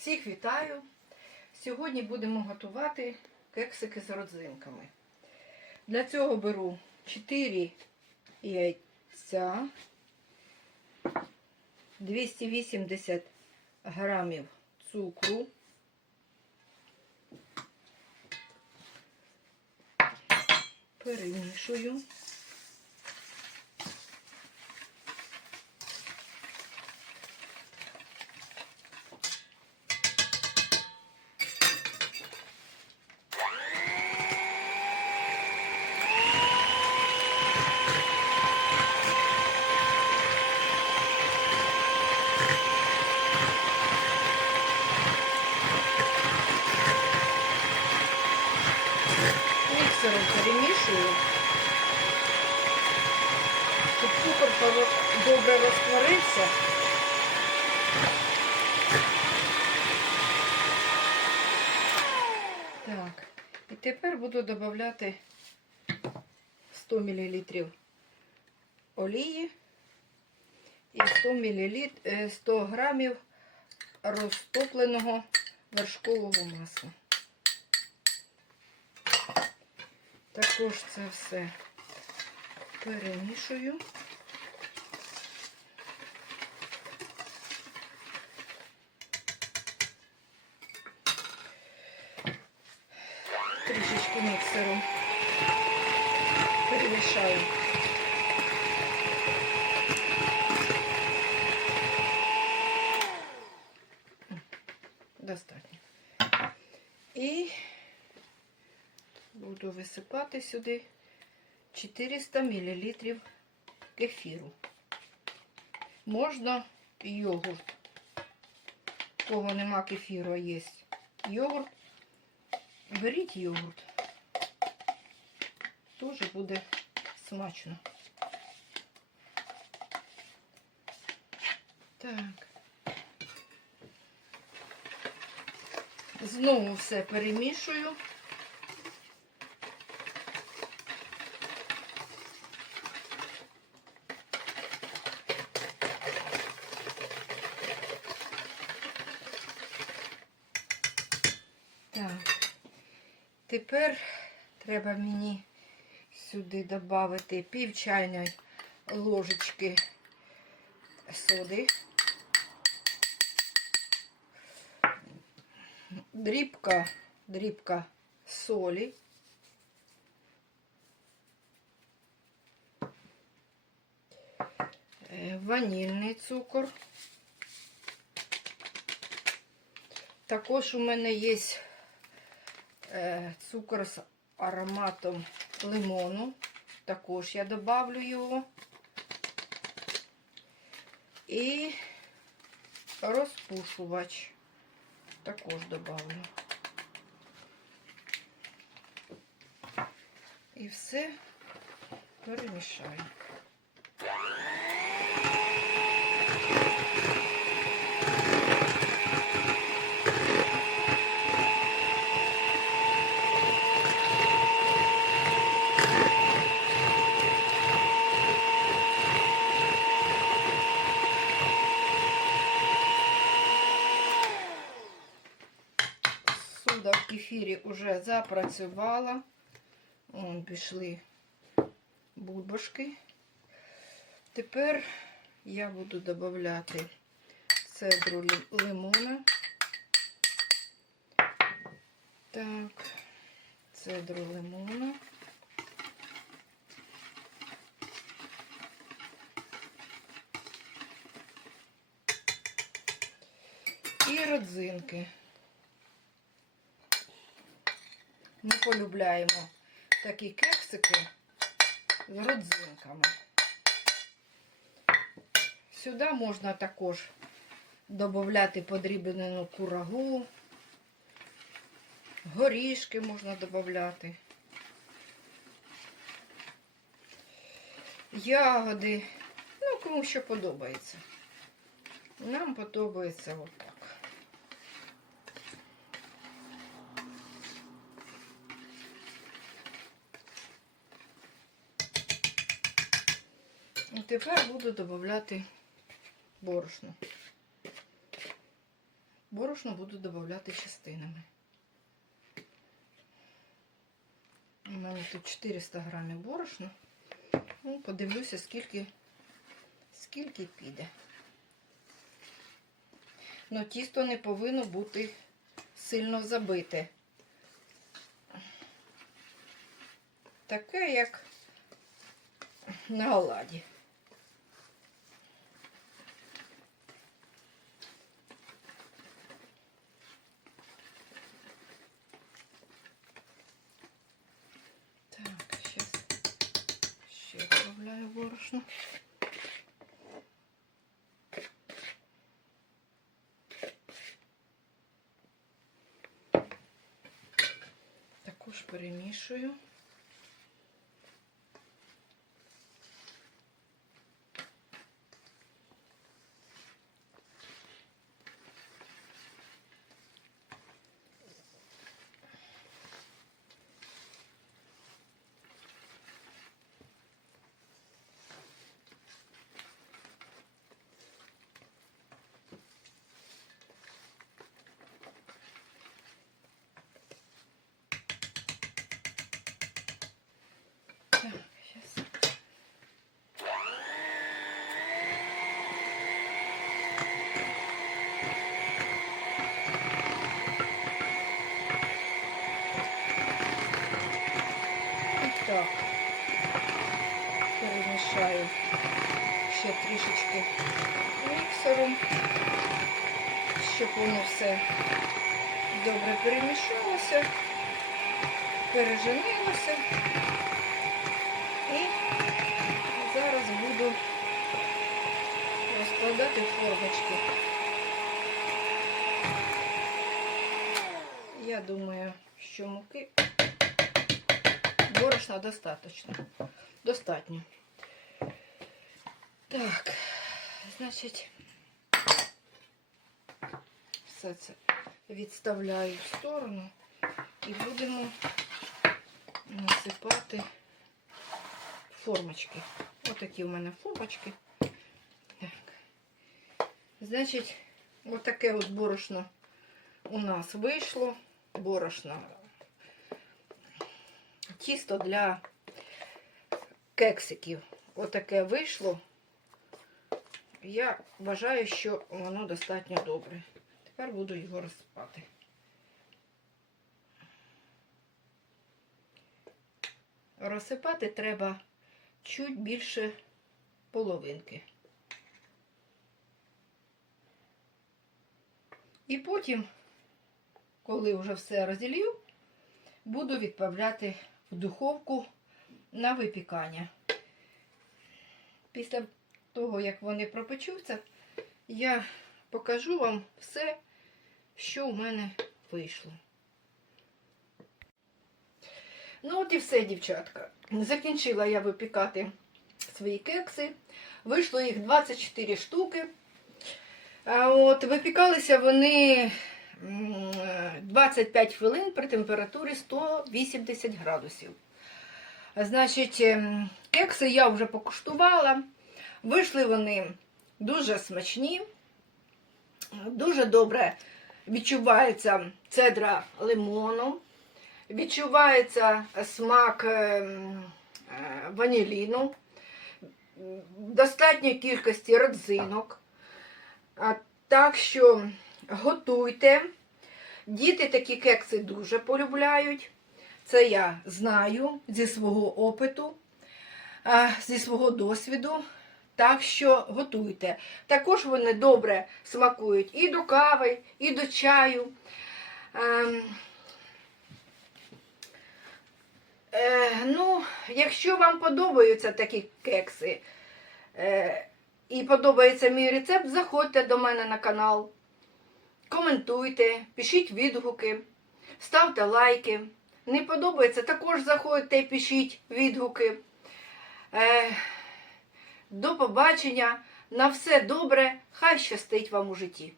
Всіх вітаю! Сьогодні будемо готувати кексики з родзинками. Для цього беру 4 яйця, 280 грамів цукру, перемішую. Міксером перемішую, щоб цукор добре розтворився. Так, і тепер буду додавати 100 мл олії і 100 мл, е, 100 грамів розтопленого вершкового масла. Також це все перемішую. Трішечки міксером перемішаю. Достатньо. І буду висипати сюди 400 мл кефіру. Можна йогурт. У Кого нема кефіру, а є йогурт. Беріть йогурт. Теж буде смачно. Так. Знову все перемішую. Так. Тепер треба мені сюди додати пів чайної ложечки соди. Дрібка, дрібка солі. Е, Ванільний цукор. Також у мене є е, цукор з ароматом лимону. Також я добавлю його. І розпушувач також добавлю. І все перемішаю. Суда в вже запрацювала. Вон пішли бульбашки. Тепер я буду додавати цедру лимона. Так, цедру лимона. І родзинки. Ми полюбляємо такі кексики з родзинками. Сюди можна також додати подрібнену курагу, горішки можна додати, ягоди, ну кому що подобається. Нам подобається отак. І тепер буду додати борошно. борошно буду додавати частинами. У мене тут 400 грамів борошна. Ну, подивлюся, скільки, скільки піде. Ну, тісто не повинно бути сильно забите. Таке, як на оладі. Борошно. Також перемішую. Так, сейчас. Так, перемішаю ще трішечки міксером, щоб воно все добре перемішалося, переженилося. І зараз буду розкладати формочки. Я думаю, що муки борошна достатньо. Достатньо. Так, значить, все це відставляю в сторону і будемо насипати формочки. Отакі у мене формочки. Так. Значить, отаке от борошно у нас вийшло. Борошно. Тісто для кексиків. Отаке вийшло. Я вважаю, що воно достатньо добре. Тепер буду його розсипати. Розсипати треба чуть більше половинки. І потім, коли вже все розділю, буду відправляти в духовку на випікання. Після того, як вони пропечуться, я покажу вам все, що у мене вийшло. Ну, от і все, дівчатка. Закінчила я випікати свої кекси. Вийшло їх 24 штуки. А от Випікалися вони 25 хвилин при температурі 180 градусів. Значить, кекси я вже покуштувала. Вийшли вони дуже смачні, дуже добре відчувається цедра лимону. Відчувається смак ем, е, ваніліну, в достатньої кількості родзинок. Так що готуйте. Діти такі кекси дуже полюбляють. Це я знаю зі свого опиту, зі свого досвіду. Так що готуйте. Також вони добре смакують і до кави, і до чаю. Ем, Е, ну, якщо вам подобаються такі кекси е, і подобається мій рецепт, заходьте до мене на канал, коментуйте, пишіть відгуки, ставте лайки. Не подобається, також заходьте і пишіть відгуки. Е, до побачення. На все добре, хай щастить вам у житті.